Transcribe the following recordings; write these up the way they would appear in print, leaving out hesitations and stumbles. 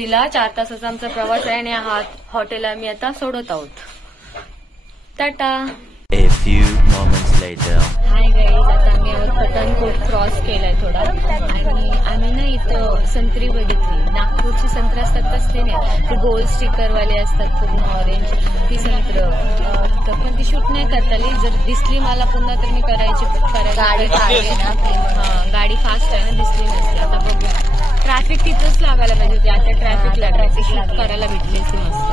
डलहौसीला 4 तासाचा आमचा प्रवास आहे आणि हा हॉटेल आम्ही आता सोडत आहोत. Tata. A few moments later. Hi guys, आता आम्ही पठाणकोट क्रॉस केलाय थोडा आणि आम्ही ना इथं संत्री बघितली. नागपूरची संत्री असतात तसले नाही, ते गोल स्टिकरवाले असतात पूर्ण ऑरेंज, ती संत्र. पण ती शूट नाही करता आली. जर दिसली मला पुन्हा तर मी करायची. गाडी गाडी फास्ट आहे ना, दिसली नसते. आता बघू, ट्रॅफिक तिथंच लागायला पाहिजे होती. आता ट्रॅफिक शूट करायला भेटली असती मस्त.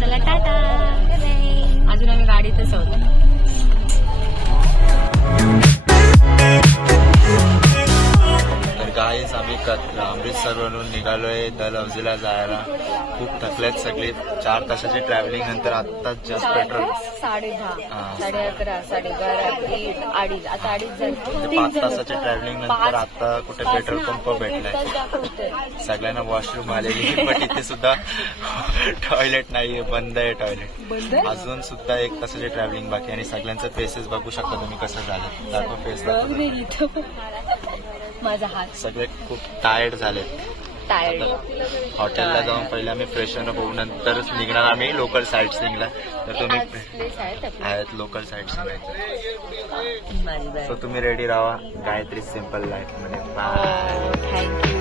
चला टाटा. अजून आम्ही गाडीतच आहोत. गाईज आम्ही अमृतसरवरून निघालोय डलहौसीला जायला. खूप थकलेत सगळे. 4 तासाची ट्रॅव्हलिंग नंतर आत्ताच जस्ट पेट्रोल 10:30, 11:30, 11:30, 2:30, आता 2:30 झाले. 5 तासाच्या ट्रॅव्हलिंग नंतर आता कुठे पेट्रोल पंप भेटलाय. सगळ्यांना वॉशरूम आलेली, पण इथे सुद्धा टॉयलेट नाहीये, बंद आहे टॉयलेट. अजून सुद्धा 1 तासाची ट्रॅव्हलिंग बाकी आणि सगळ्यांचे फेसेस बघू शकता तुम्ही कसं झालं. दाखव फेस दाखव. माझा हात. सगळे खूप टायर्ड झालेत. हॉटेलला जाऊन पहिले आम्ही फ्रेशन अप होऊ, नंतरच निघणार आम्ही लोकल साईट सिंगला. तर तुम्ही आहेत लोकल साईट सिंग, सो तुम्ही रेडी राहा गायत्री सिम्पल लाईफ मध्ये. थँक्यू.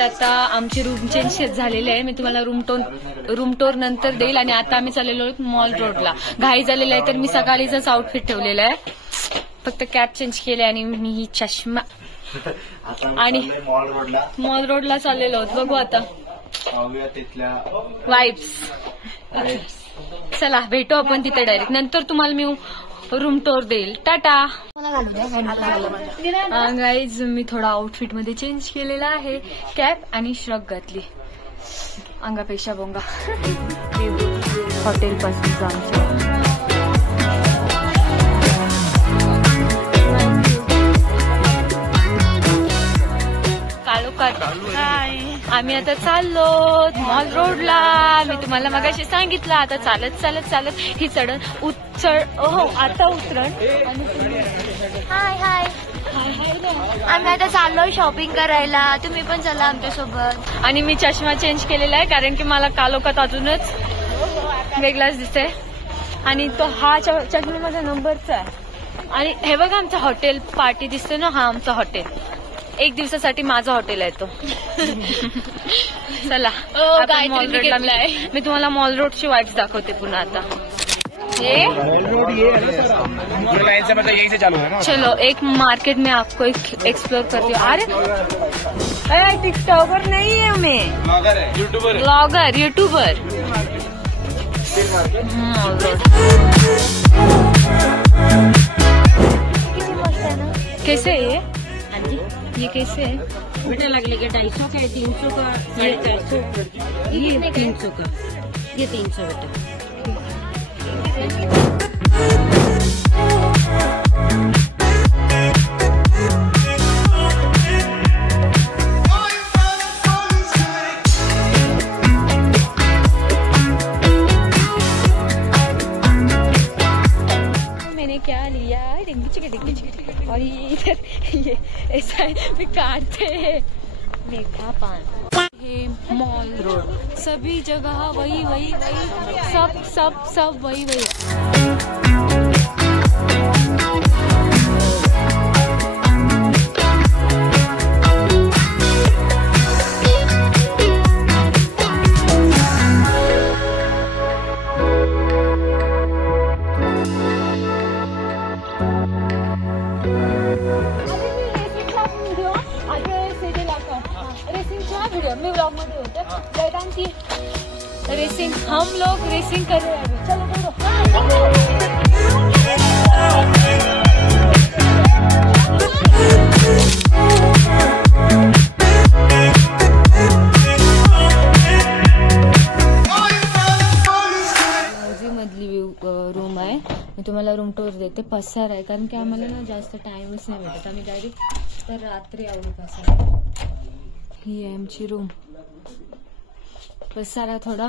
आता आमची रूम चेंज झालेली आहे. मी तुम्हाला रूम टूर नंतर देईल. आणि आता आम्ही चाललेलो आहोत मॉल रोडला. घाई झालेला आहे तर मी सकाळीच आउटफिट ठेवलेला आहे, फक्त कॅप चेंज केले आणि मी ही चष्मा आणि मॉल रोडला चाललेलो आहोत. बघू आता वाईब्स. चला भेटू आपण तिथे डायरेक्ट. नंतर तुम्हाला मी रूम टूर देईल. टाटा. गाईज मी थोडा आउटफिट मध्ये चेंज केलेला आहे. कॅप आणि श्रग घातली. अंगापेक्षा बोंगा. हॉटेल पासून आमच्या आम्ही आता चाललो मॉल रोडला. मी तुम्हाला मगाशी सांगितलं. आता चालत चालत चालत ही आता उतरण. हाय हाय. आम्ही आता चाललोय शॉपिंग करायला. तुम्ही पण चला आमच्यासोबत. आणि मी चष्मा चेंज केलेला आहे कारण की मला कालोखात अजूनच वेगळाच दिसतंय. आणि तो हा चष्मा माझ्या नंबरचा आहे. आणि हे बघा आमचं हॉटेल पार्टी दिसते ना, हा आमचा हॉटेल. 1 दिवसासाठी माझं हॉटेल आहे तो. चला मॉल रोडला. मी तुम्हाला मॉल रोडची वाईब्स दाखवते पुन्हा आता. चलो एक मार्केट में आपको एक्सप्लोर करती हूँ. अरे टिकटॉकर नहीं है मैं, ब्लॉगर यूट्यूबर. कैसे है ये कैसे है बेटा? लगने के 250 का, 300 का, 450. ये 300 का, ये 300 बेटा. मैंने क्या लिया? और ये इधर ये ऐसा है भी काटते हैं मीठा पान. ये मॉल रोड सभी जगह वही वही वही सब सब सब वही वही. रेसिंग हम लोग रेसिंग कर रहे हैं. चलो मधली रूम आहे. मी तुम्हाला रूम टूर देते. येते पसार आहे, कारण की आम्हाला ना जास्त टाइमच नाही भेटत. आम्ही डायरेक्ट तर रात्री आवडू पसार. ही आहे आमची रूम. पसारा थोडा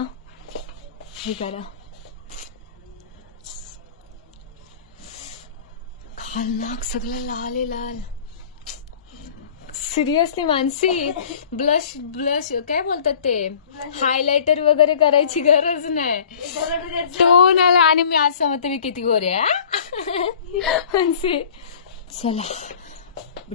हे करा. खाल नाक सगळं लाल आहे, लाल. सिरियसली मानसी, ब्लश काय बोलतात ते, हायलायटर वगैरे करायची गरज नाही. टोन आला आणि मी आज समजते मी किती गोरे मानसी. चला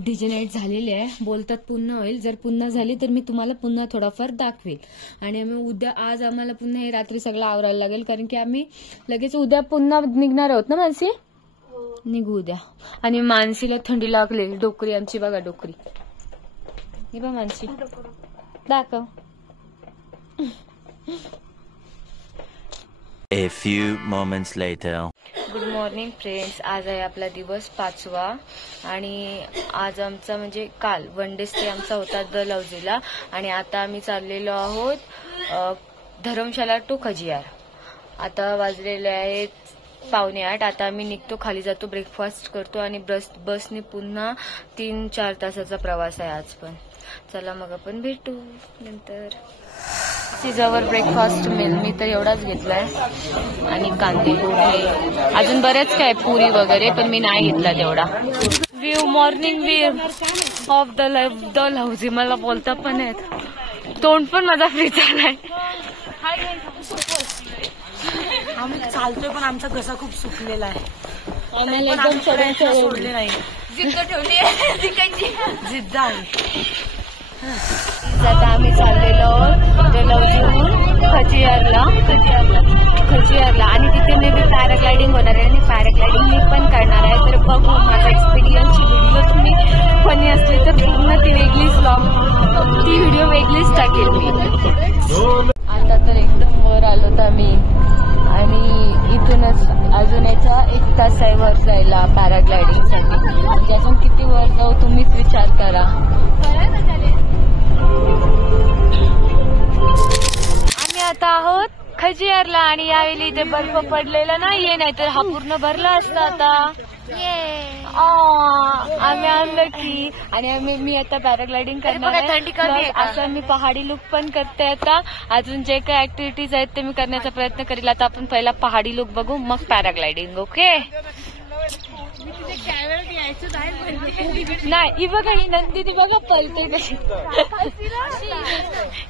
डीजे नाईट झालेली आहे. बोलतात पुन्हा होईल. जर पुन्हा झाली तर मी तुम्हाला पुन्हा थोडाफार दाखवेल. आणि आम्ही उद्या, आज आम्हाला पुन्हा हे रात्री सगळं आवरायला लागेल, कारण की आम्ही लगेच उद्या पुन्हा निघणार आहोत ना मानसी. निघू उद्या. आणि मानसीला थंडी लागली. डोकरी आमची बघा, डोकरी ही बघ मानसी, दाखव. A few moments later. Good morning friends. आज आहे आपला दिवस 5वा आणि आज आमचा म्हणजे काल वन डे स्टे आमचा होता डलहौसीला. आणि आता आम्ही चाललेलो आहोत धर्मशाला टू खजियार. आता वाजलेले आहेत 7:45. आता आम्ही निघतो, खाली जातो, ब्रेकफास्ट करतो आणि बसने पुन्हा 3-4 तासाचा प्रवास आहे आज पण. चला मग आपण भेटू नंतर. सिजावर ब्रेकफास्ट मिल मी तर एवढाच घेतलाय आणि कांदे पोहे, अजून बरेच काय पुरी वगैरे, पण मी नाही घेतला तेवढा. View, morning view of Dalhousie. मला बोलता पण येत, तोंड पण माझा फ्री झालाय. आम्ही चालतोय पण आमचा घसा खूप सुकलेला आहे. आम्हाला एकदम सोडले नाही, जिद्द ठेवली आहे, जिद्द आहे. आता आम्ही चाललेलो डलहौसीहून खजियारला आणि तिथे मे बी पॅराग्लायडिंग होणार आहे आणि पॅराग्लायडिंग मी पण करणार आहे. तर बघू माझा एक्सपिरियन्सची व्हिडिओ तुम्ही फनी असली तर पूर्ण ती व्हिडिओ वेगळीच टाकेल मी. आता तर एकदम वर आलो तर मी, आणि इथूनच अजून याचा 1 तास आहे वर जायला पॅराग्लायडिंगसाठी. म्हणजे अजून किती वर जाऊ तुम्हीच विचार करा. आम्ही आता आहोत खजियारला आणि यावेळी इथे बर्फ पडलेला नाहीये, नाहीतर हा पूर्ण भरला असता आता. आम्ही आणलं की. आणि मी आता पॅराग्लायडिंग करणार आहे. असं मी पहाडी लुक पण करते. आता अजून जे काही ऍक्टिव्हिटीज आहेत ते मी करण्याचा प्रयत्न करेल. आता आपण पहिला पहाडी लुक बघू, मग पॅराग्लायडिंग. ओके. नाही, ही बघा, ही नंदिनी बघा पलते कशी.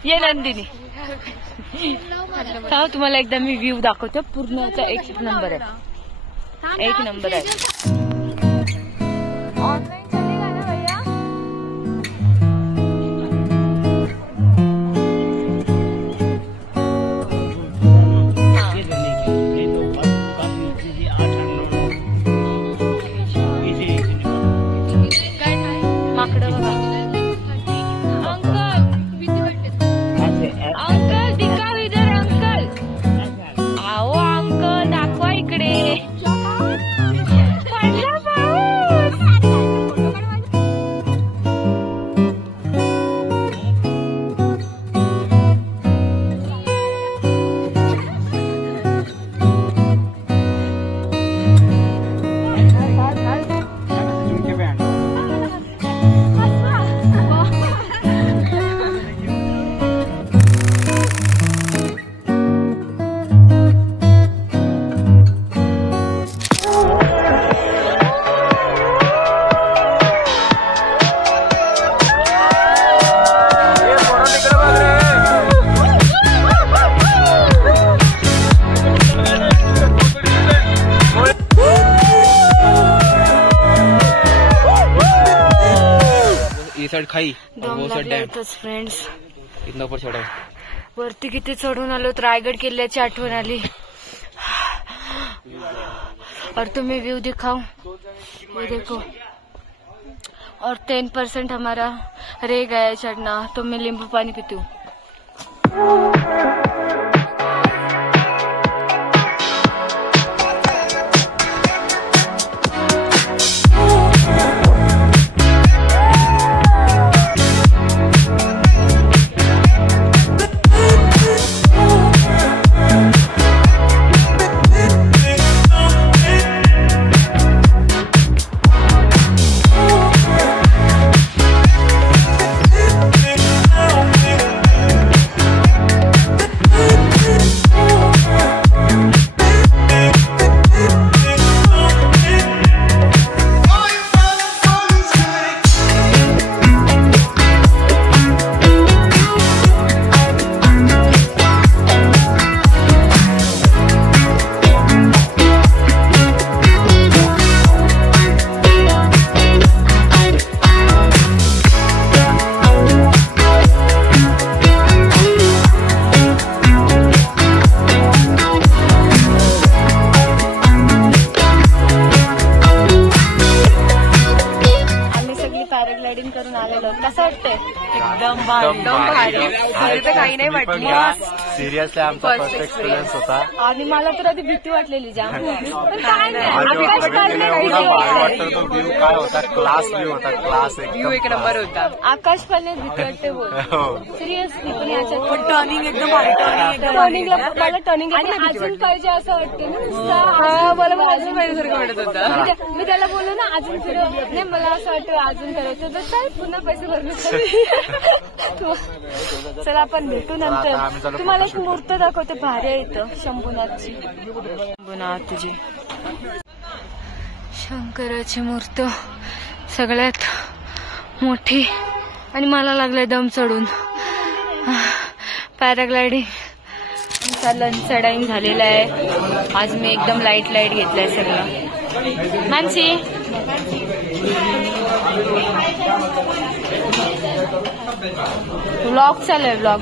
ये नंदिनी, तुम्हाला एकदा मी व्ह्यू दाखवतो. पूर्णचा 1 नंबर आहे, 1 नंबर आहे. ऑनलाइन चलेगा ना भैया? माकडं बघा. अंकल दिखाव इधर, अंकल आओ, अंकल दाखवा इकडे. खाई फ्रेंड्स. इतना ऊपर चढ़ा, वरती किती चढून आलो. रायगड किल्ल्याची आठवण आली. और तुम्हें व्यू दिखाओ, ये देखो. और 10% हमारा रह गया चढ़ना, तो मैं नींबू पानी पीती हूँ. पॅराग्लायडिंग करून आलेलो. कसं वाटतंय? एकदम भारी तर काही नाही वाटली. सिरियसली आमचा फर्स्ट एक्सपिरियन्स होता आणि मला तर आधी भीती वाटलेली जाम. पण काय नाही, तो व्ह्यू काय होता, क्लास व्ह्यू होता, क्लास व्ह्यू एक नंबर होता. आकाश पाहिजे भीती वाटते बोल सिरियसली. पण याच्यात टर्निंग एकदम भारी, टर्निंगला मला टर्निंगला अजून पाहिजे असं वाटतं ना नुसतं. मला अजून पाहिजेसारखं वाटत होतं. मी त्याला बोललो ना अजून फिरव नाही, मला असं वाटतं अजून करायचं तर काय पुन्हा पैसे भरले. चला आपण भेटू नंतर. तुम्हाला एक मूर्त दाखवते भारी आहे इथं शंभूनाथची. शंभूनाथ तुझी शंकराची मूर्त सगळ्यात मोठी. आणि मला लागलाय दम चढून. पॅराग्लायडिंग लंच टाइम झालेला आहे. आज मी एकदम लाईट घेतलाय सगळं. मानसी व्लॉग चालू आहे व्लॉग.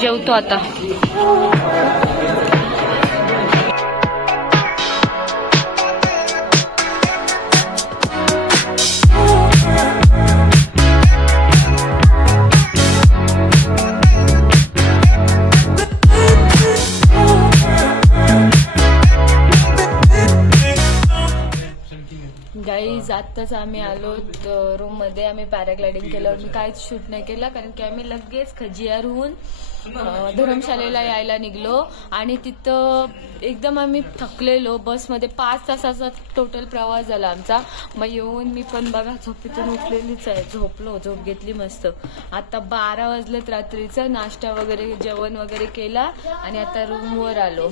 जेवतो आता. गाईज आत्ताच आम्ही आलो रूम मध्ये. आम्ही पॅराग्लायडिंग केल्यावर मी काहीच शूट नाही केलं कारण की आम्ही लगेच खजियारहून धर्मशालेला यायला निघलो. आणि तिथं एकदम आम्ही थकलेलो. बसमध्ये 5 तासाचा टोटल प्रवास झाला आमचा. मग येऊन मी पण बघा झोपेतून उठलेलीच आहे. झोप घेतली मस्त. आता 12 वाजलेत रात्रीचं. नाश्ता वगैरे जेवण वगैरे केला आणि आता रूमवर आलो.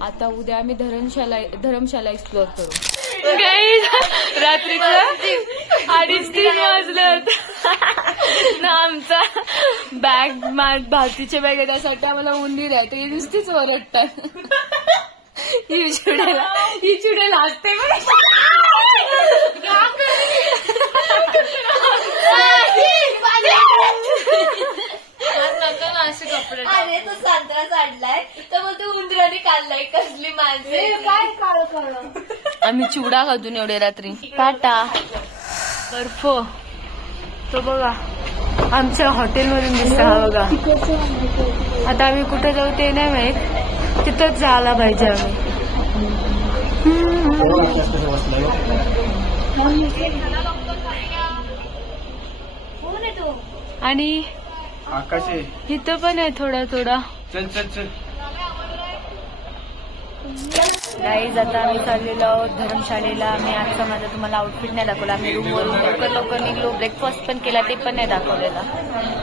आता उद्या आम्ही धर्मशाला एक्सप्लोर करू. रात्रीचं 2:30-3 वाजलेत ना. आमचा बॅग भारतीच्या बॅग आहे त्यासाठी आम्हाला उंदीर आहे. तर ही नुसतीच ओरडतात. ही चुडेल असते. असे कपडे. अरे तो संत्रा काढलाय तर मग तू उंदराने काढलाय. कसली माणसे काय काढ. आम्ही चिवडा खातून एवढे रात्री. टाटा बर्फ तो बघा आमच्या हॉटेलमधून दिसता. हा बघा. आता आम्ही कुठे जाऊ ते नाही माहित. तिथंच जायला पाहिजे आम्ही. आणि इथं पण आहे थोडा. गाईज आता आम्ही चाललेलो आहोत धर्मशालेला. आम्ही आजचा माझा तुम्हाला आउटफिट नाही दाखवला. आम्ही रूमवरून लवकर निघलो. ब्रेकफास्ट पण केला ते पण नाही दाखवलेला.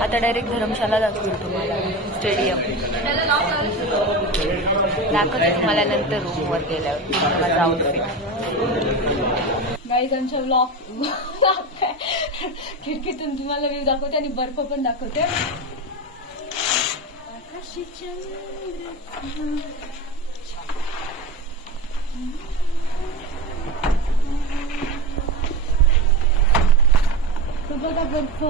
आता डायरेक्ट धर्मशाला दाखवेल तुम्हाला. स्टेडियम दाखवते तुम्हाला नंतर रूमवर गेल्यावर माझा आउटफिट. गाईज आमच्या व्लॉग खिडकीतून तुम्हाला व्ह्यू दाखवते आणि बर्फ पण दाखवते. बघा बर्फ.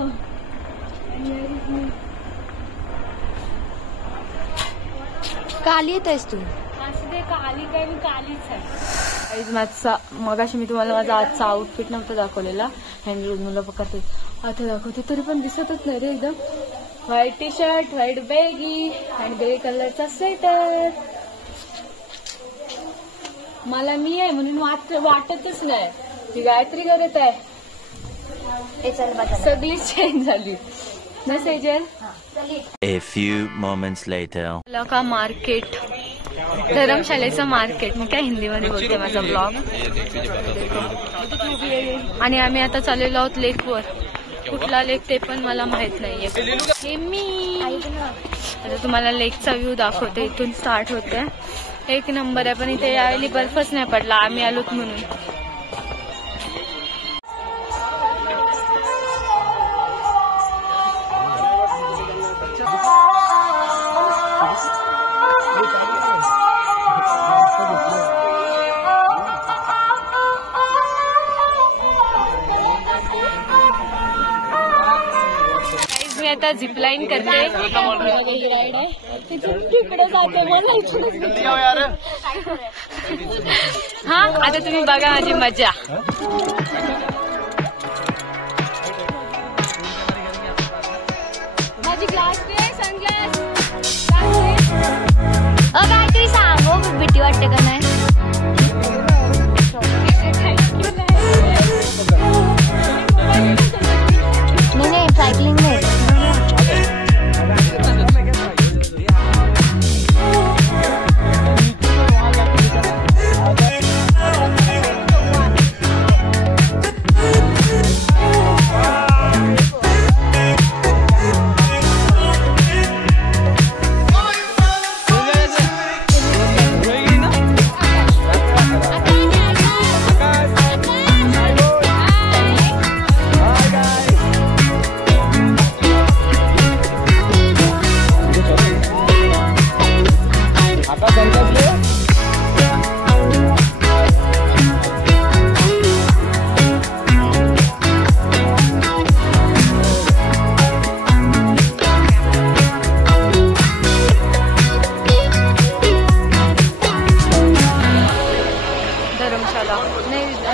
काली येत आहेस तू? असं ते काली काय मी कालीच आहे. माझा मगाशी मी तुम्हाला माझा आजचा आउटफिट नव्हता दाखवलेला. हँड मुलं पकडते आता दाखवते तरी पण दिसतच नाही रे. एकदम white T shirt, white baggy आणि ग्रे कलरचा स्वेटर. मला मी आहे म्हणून वाटतच नाही. ती गायत्री करत आहे. सगळी चेंज झाली ना Sejal. A few moments later. का मार्केट धर्मशालेचं मार्केट. मी काय हिंदीमध्ये बोलते माझा ब्लॉग. आणि आम्ही आता चाललेलो आहोत लेकवर. कुठला लेक ते पण मला माहित नाहीये. हे मी आता तुम्हाला लेकचा व्ह्यू दाखवते. इथून स्टार्ट होते. एक नंबर आहे. पण इथे यावेळी बर्फच नाही पडला. आम्ही आलोत म्हणून. मी आता झिपलाईन करते. राईड आहे तिकडे जाते. मला हा आता तुम्ही बघा माझी मजा. वाटते का नाही? नाही सायकलिंग नाही.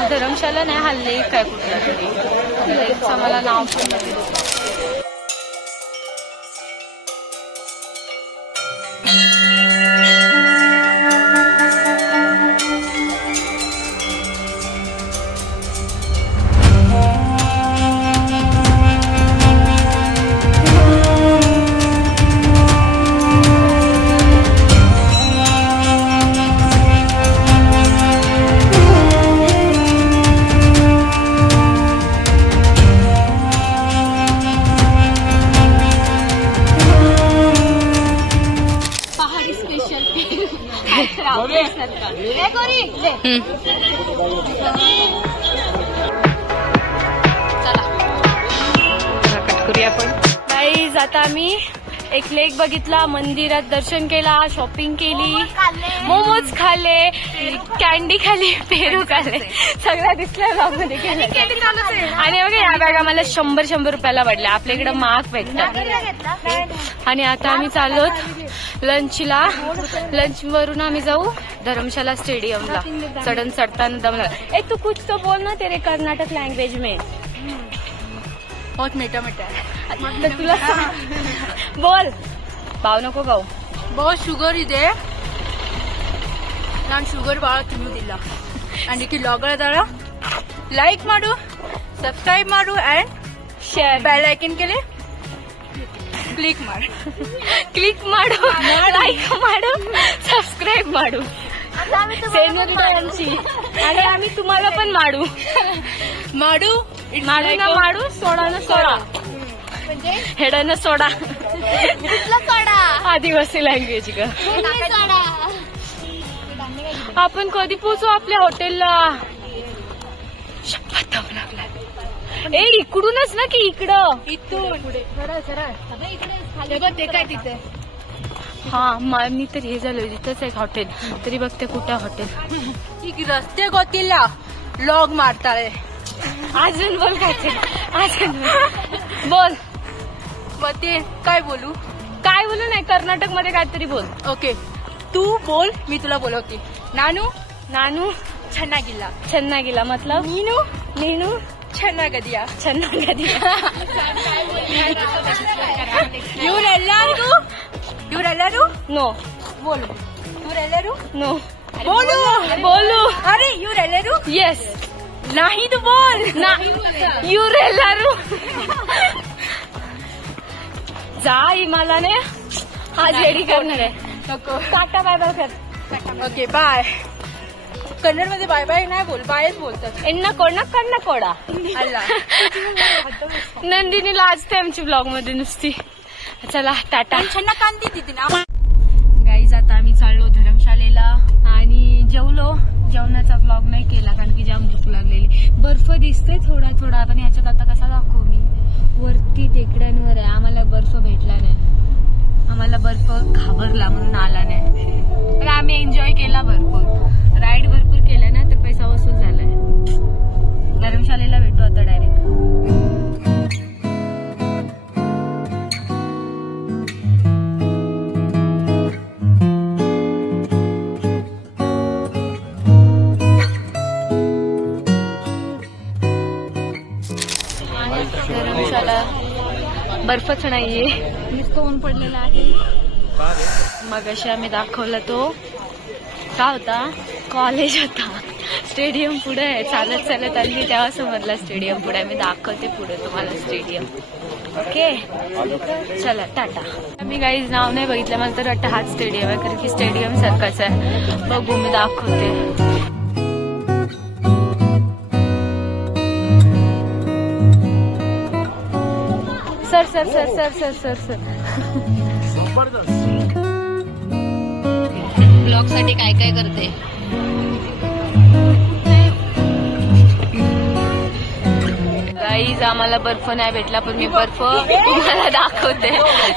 धर्मशाला नाही, हा लेक आहे कुठला तरी. लेकचं मला नाव पण नाही. गाईज आता आम्ही एक लेक बघितला, मंदिरात दर्शन केला, शॉपिंग केली, मोमोज खाल्ले, कॅन्डी खाल्ली, पेरू खाल्ले, सगळं दिसलं ब्लॉग मध्ये केलं. आणि बघा या बॅग आम्हाला 100 रुपयाला पडल्या. आपल्या इकडे महाग भेटतात. आणि आता आम्ही चाललो लंचला. लंच वरून आम्ही जाऊ धर्मशाला स्टेडियमला. चढताना दमला. ए तू कुछ तो बोल ना तेरे कर्नाटक लँग्वेज में. बहुत मीठा है. तुला बोल. भाव नको गाऊ. बहुत ಶುಗರ್ ಇದೆ. ನಾನು ಶುಗರ್ ಬಹಳ ತಿನ್ನುವುದಿಲ್ಲ. ಅದಕ್ಕೆ ಲಾಗರ ಲೈಕ್ ಮಾಡು, ಸಬ್ಸ್ಕ್ರೈಬ್ ಮಾಡು ಅಂಡ್ ಶೇರ್ ಬೆಲ್ ಐಕನ್ के लिए ಕ್ಲಿಕ್ ಮಾಡು. ಕ್ಲಿಕ್ ಮಾಡು, ಲೈಕ್ ಮಾಡು, सबस्क्राईब माडू. आणि आम्ही तुम्हाला पण माडू. ಮಾಡು माडू ना माडू, सोडा ना सोडा, हेडानं सोडा. सोडा आदिवासी लँग्वेज ग. आपण कधी पोचू आपल्या हॉटेलला? शपथ दम लागला. ए इकडूनच ना की इकडं? इथून ते काय तिथे. हा मी तर हे झालं तिथंच एक हॉटेल. तरी बघते कुठं हॉटेल. ಈಗ ರಸ್ತೆ ಗೊತ್ತಿಲ್ಲ, ಲಾಗ್ ಮಾಡ್ತಾಳೆ. अजून बोल काय अजून बोल. ಮತ್ತೆ काय बोलू? काय बोलू नाही, कर्नाटक मध्ये काहीतरी बोल. ओके तू बोल, मी तुला बोलवते. ನಾನು ಚೆನ್ನಾಗಿಲ್ಲ. ಚೆನ್ನಾಗಿಲ್ಲ मतलब ನೀನು ಚೆನ್ನಾಗದಿಯಾ. ಇವರೆಲ್ಲರೂ नो बोलू. ಇವರೆಲ್ಲರೂ नो बोलू. अरे ಇವರೆಲ್ಲರೂ येस. नाही तू बोल ना ಇವರೆಲ್ಲರೂ जा इमालाने आज रेडी करणार आहे. टाटा बाय बाय कर. Okay bye. कन्नड मध्ये बाय बाय नाही बोल, बायच बोलतात. एन्ना कोडा कन्ना कोडा. अल्ला नंदिनी लाजते आमची ब्लॉग मध्ये नुसती. चला टाटा. छन्ना कांती तिथे ना. गाईज आता आम्ही चाललो धर्मशालेला आणि जेवणाचा ब्लॉग नाही केला कारण की जाम भूक लागलेली. बर्फ दिसतोय थोडा थोडा, पण ह्याच्यात आता कसा दाखवू मी. वरती टेकड्यांवर आहे. आम्हाला बर्फ भेटला नाही. आम्हाला बर्फ घाबरला म्हणून आला नाही. पण आम्ही एन्जॉय केला भरपूर. राईड भरपूर केल्या ना, तर पैसा वसूल झालाय. धर्मशालेला भेटू आता डायरेक्ट. धर्मशाला बर्फच नाहीये, नुसतं ऊन पडलेला आहे. मग अशी आम्ही दाखवला तो का होता? कॉलेज होता. स्टेडियम पुढे आहे. चालत चालत आली तेव्हा समजला स्टेडियम पुढे आहे. मी दाखवते पुढे तुम्हाला स्टेडियम. ओके चला टाटा. मी गाईज नाव नाही बघितलं, मला तर वाटतं हाच स्टेडियम आहे, कारण की स्टेडियम सारखाच आहे. बघू मी दाखवते. Sir sir sir sir sir sir sir blog साठी काय काय करते? गाईज आम्हाला बर्फ नाही भेटला, पण मी बर्फ तुम्हाला दाखवते.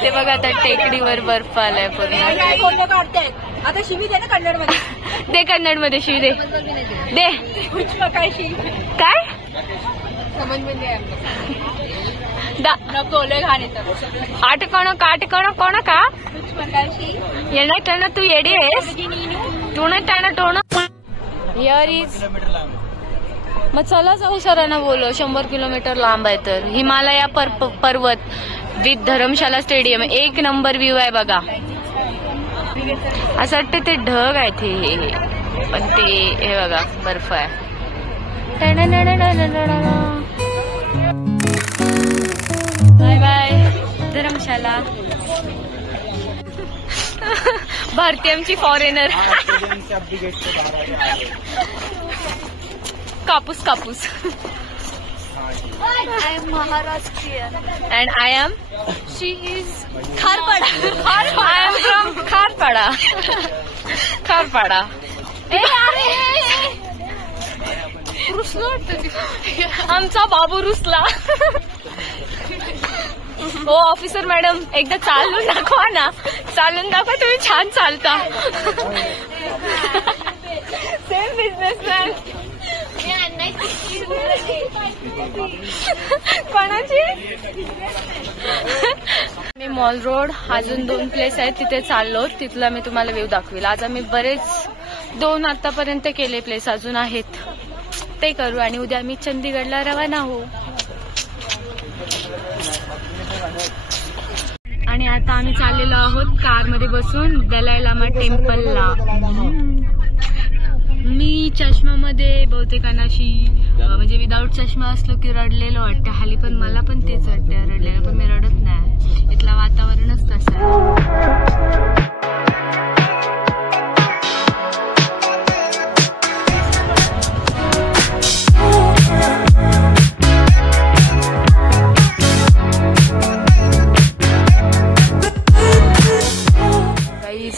ते बघा आता टेकडीवर बर्फ आलाय पूर्ण. आता शिवी दे ना कन्नड मध्ये. दे कन्नड मध्ये शिवी दे. दे काय आटकणं काटकणं कोण का येणार टणं? तू येडी आहेस? टोणं टणं टोणं हिअर इज. मग चला जाऊ सरांना बोलो. 100 किलोमीटर लांब आहे तर. हिमालया पर्वत with Dharamshala stadium. 1 number view आहे बघा. असं वाटतं ते ढग आहे ते, पण ते हे बघा बर्फ आहे. Bye bye Dharamshala. भारतीयांची फॉरेनर. कापूस कापूस. I am Maharashtrian. And I am. She is Kharpada. I am from Kharpada. Kharpada. आमचा बाबू रुसला. हो ऑफिसर मॅडम एकदा चालून दाखवा ना. चालून दाखवा, तुम्ही छान चालता. Same businessman. कोणाची? मी मॉल रोड अजून 2 प्लेस आहेत तिथे चाललो. तिथला मी तुम्हाला व्ह्यू दाखवेल. आज आम्ही बरेच 2 आतापर्यंत केले प्लेस, अजून आहेत ते करू. आणि उद्या आम्ही चंदीगडला रवाना होऊ. आणि आता आम्ही चाललेलो आहोत कारमध्ये बसून दलाई लामा टेम्पलला. मी चष्म्यामध्ये बहुतेकांनाशी म्हणजे विदाऊट चष्मा असलो की रडलेलं वाटतं खाली, पण मला पण तेच वाटतं रडलेलं, पण मी रडत नाही. इथलं वातावरणच तसं आहे.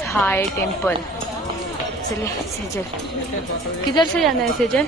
हाय टेम्पल. चले सेजल, किधर से जाना है सेजल?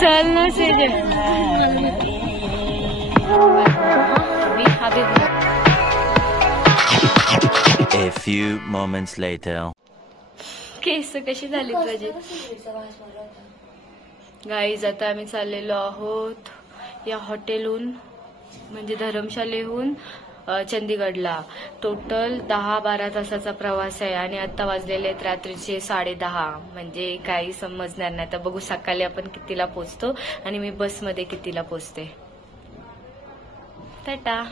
चल ना Sejal. A few moments later. केस कशी झाली तुझी? गाईज आता आम्ही चाललेलो आहोत या हॉटेलहून म्हणजे धर्मशालेहून चंदीगडला. टोटल 10-12 तासाचा प्रवास आहे आणि आता वाजलेले आहेत रात्रीचे 10:30. म्हणजे काही समजणार नाही. आता बघू सकाळी आपण कितीला पोहोचतो आणि मी बसमध्ये कितीला पोहोचते. टाटा.